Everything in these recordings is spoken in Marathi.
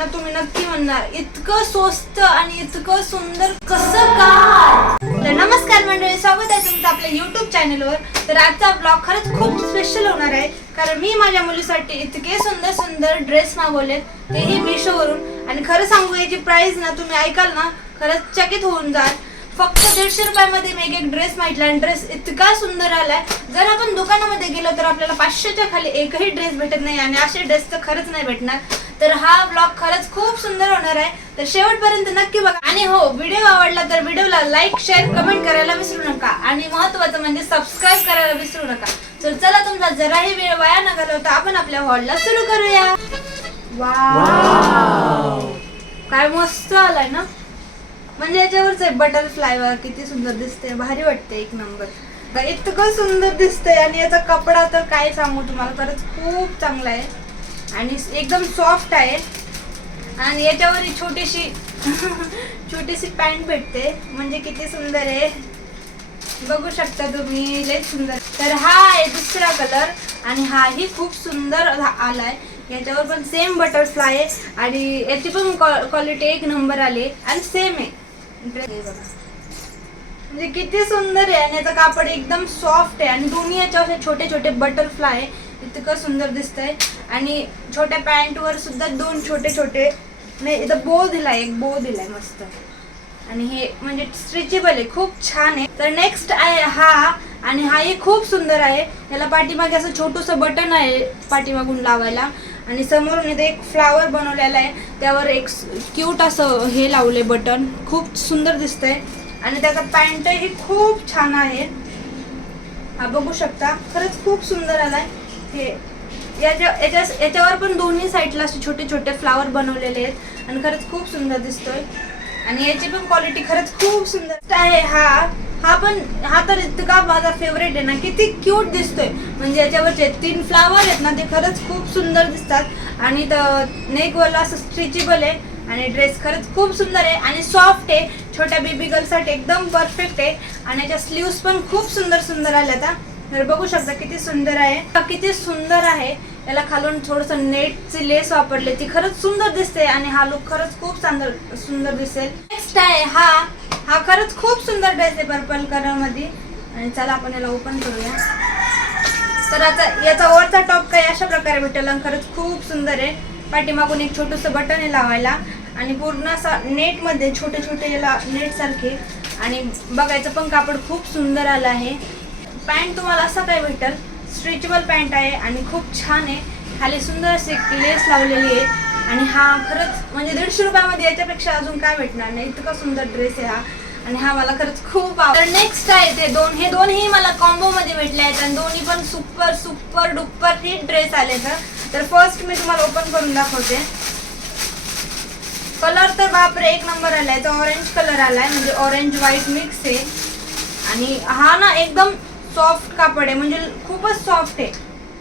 ना तुम्ही नक्की म्हणणार इतकं स्वस्त आणि इतकं सुंदर कसं काय. तर नमस्कार मंडळी, स्वागत आहे तुमचं आपल्या YouTube चॅनलवर. तर आजचा ब्लॉग खरंच खूप स्पेशल होणार आहे, कारण मी माझ्या मुलीसाठी इतके सुंदर सुंदर ड्रेस मागवलेत, तेही मीशोवरून. आणि खरं सांगू, याची प्राइस ना तुम्ही ऐकाल ना खरंच चकित होऊन जाल. फक्त 150 रुपयामध्ये मी एक ड्रेस मागितला आणि ड्रेस इतका सुंदर आलाय. जर आपण दुकानामध्ये गेलो तर आपल्याला 500च्या खाली एकही ड्रेस भेटत नाही, आणि असे ड्रेस तर खरंच नाही भेटणार. तर हा ब्लॉग खरंच खूप सुंदर होणार आहे, तर शेवटपर्यंत नक्की बघा. आणि हो, व्हिडिओ आवडला तर व्हिडिओला लाईक, शेअर, कमेंट करायला विसरू नका, आणि महत्त्वाचं म्हणजे सबस्क्राईब करायला विसरू नका. तर चला, तुमचा जराही वेळ वाया न घालवता आपण आपल्या हॉलला सुरू करूया. वाव, काय मस्त आलाय ना. म्हणजे याच्यावरच आहे बटरफ्लाय वर, किती सुंदर दिसते, भारी वाटते, एक नंबर. इतकं सुंदर दिसतंय. आणि याचा कपडा तर काय सांगू तुम्हाला, खरंच खूप चांगला आहे आणि एकदम सॉफ्ट आहे. आणि याच्यावर छोटीशी छोटीशी पॅन्ट भेटते, म्हणजे किती सुंदर आहे, बघू शकता तुम्ही, लय सुंदर. तर हा आहे दुसरा कलर, आणि हाही खूप सुंदर आलाय. याच्यावर पण सेम बटरफ्लाय आहे, आणि याची पण क्वालिटी एक नंबर आली, आणि सेम आहे. म्हणजे किती सुंदर आहे, आणि याचं कापड एकदम सॉफ्ट आहे, आणि दोन्ही याच्यावर छोटे छोटे बटरफ्लाय आहे, इतकं सुंदर दिसतंय. आणि छोट्या पॅन्ट वर सुद्धा दोन छोटे छोटे, नाही इथं बो दिलाय, एक बो दिलाय मस्त. आणि हे म्हणजे स्ट्रेचेबल आहे, खूप छान आहे. तर नेक्स्ट आहे हा, आणि हाही खूप सुंदर आहे. याला पाठीमागे असं छोटूसं बटन आहे पाठीमागून लावायला, आणि समोरून इथे एक फ्लावर बनवलेला आहे, त्यावर एक क्यूट असं हे लावले बटन, खूप सुंदर दिसतंय. आणि त्याचा पॅन्टही खूप छान आहे, हा बघू शकता, खरंच खूप सुंदर आलाय. हे याच्यावर पण दोन्ही साईडला असे छोटे छोटे फ्लावर बनवलेले आहेत, आणि खरंच खूप सुंदर दिसतोय. आणि याची पण क्वालिटी खरंच खूप सुंदर आहे. हा तर इतका माझा फेवरेट आहे ना, किती क्यूट दिसतोय. म्हणजे याच्यावरचे 3 फ्लावर आहेत ना, ते खरंच खूप सुंदर दिसतात. आणि नेक वाला असं स्ट्रेचेबल आहे, आणि ड्रेस खरंच खूप सुंदर आहे आणि सॉफ्ट आहे. छोट्या बेबी गर्लसाठी एकदम परफेक्ट आहे. आणि याच्या स्लीव्स पण खूप सुंदर सुंदर आल्या. तर बघू शकता किती सुंदर आहे, किती सुंदर आहे. याला खालून थोडस नेटची लेस वापरली, ती खरंच सुंदर दिसते, आणि हा लुक खरंच खूप सुंदर दिसेल. नेक्स्ट आहे हा खरंच खूप सुंदर ड्रेस आहे पर्पल कलर मध्ये. आणि चला आपण याला ओपन करूया. तर आता याचा वरचा टॉप काही अशा प्रकारे भेटेल, आणि खरंच खूप सुंदर आहे. पाठीमागून एक छोटंसं बटन आहे लावायला, आणि पूर्ण असा नेट मध्ये छोटे छोटे याला नेट सारखे. आणि बघायचं पण कापड खूप सुंदर आलं आहे. पॅन्ट तुम्हाला असं काय भेटेल, स्ट्रेचेबल पॅन्ट आहे, आणि खूप छान आहे. खाली सुंदर अशी लेस लावलेली आहे. आणि हा खरंच म्हणजे 150 रुपयामध्ये याच्यापेक्षा अजून काय भेटणार नाही, इतका सुंदर ड्रेस आहे हा. आणि हा मला खरंच खूप आवडला. तर नेक्स्ट आहे हे दोन्ही मला कॉम्बो मध्ये भेटले आहेत, आणि दोन्ही पण super super duper hit dress आले. तर फर्स्ट मी तुम्हाला ओपन करून दाखवते. कलर तर बापरे एक नंबर आलाय. तो ऑरेंज कलर आलाय, म्हणजे ऑरेंज व्हाईट मिक्स आहे. आणि हा ना एकदम सॉफ्ट कापड आहे, म्हणजे खूपच सॉफ्ट आहे.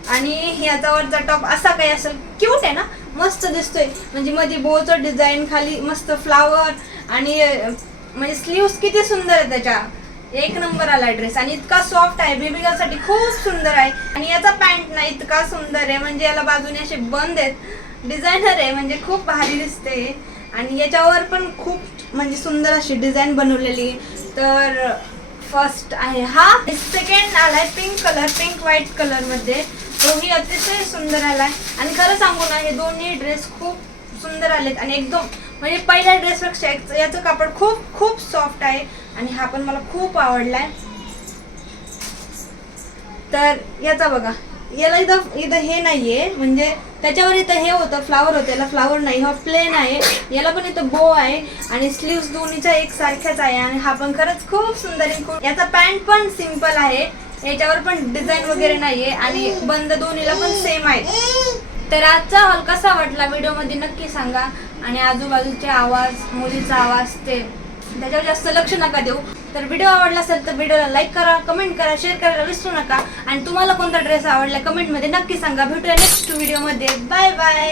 आणि याचा वरचा टॉप असा काही असेल, क्यूट आहे ना, मस्त दिसतोय. म्हणजे मध्ये बोचं डिझाईन, खाली मस्त फ्लावर, आणि म्हणजे स्लीव्स किती सुंदर आहे त्याच्या, एक नंबर आला ड्रेस. आणि इतका सॉफ्ट आहे, बेबी गर्लसाठी खूप सुंदर आहे. आणि याचा पॅन्ट ना इतका सुंदर आहे, म्हणजे याला बाजूने असे बंद आहेत, डिझायनर आहे, म्हणजे खूप भारी दिसते. आणि याच्यावर पण खूप म्हणजे सुंदर अशी डिझाईन बनवलेली. तर फर्स्ट आहे हा. सेकंड आलाय पिंक व्हाईट कलर मध्ये, तोही अतिशय सुंदर आलाय. आणि खरं सांगू ना, हे दोन्ही ड्रेस खूप सुंदर आलेत, आणि एकदम म्हणजे पहिल्या ड्रेसपेक्षा याचं कापड खूप खूप सॉफ्ट आहे. आणि हा पण मला खूप आवडलाय. तर याचा बघा, याला इथं हे नाहीये, म्हणजे त्याच्यावर इथं हे होतं फ्लावर होतं, याला फ्लावर नाही, हा प्लेन आहे. याला पण इथं बो आहे, आणि स्लीव्स दोन्हीच्या एक सारख्याच आहे. आणि हा पण खरंच खूप सुंदर आहे. याचा पॅन्ट पण सिंपल आहे, याच्यावर पण डिझाईन वगैरे नाहीये, आणि बंद दोन्हीला पण सेम आहे. तर आजचा हॉल कसा वाटला व्हिडिओ मध्ये नक्की सांगा. आणि आजूबाजूचे आवाज, मुलीचा आवाज, त्याच्यावर जास्त लक्ष नका देऊ. तर व्हिडिओ आवडला असेल तर व्हिडिओला लाईक करा, कमेंट करा, शेअर करायला विसरू नका. आणि तुम्हाला कोणता ड्रेस आवडला कमेंट मध्ये नक्की सांगा. भेटूया नेक्स्ट व्हिडिओ मध्ये. Bye bye.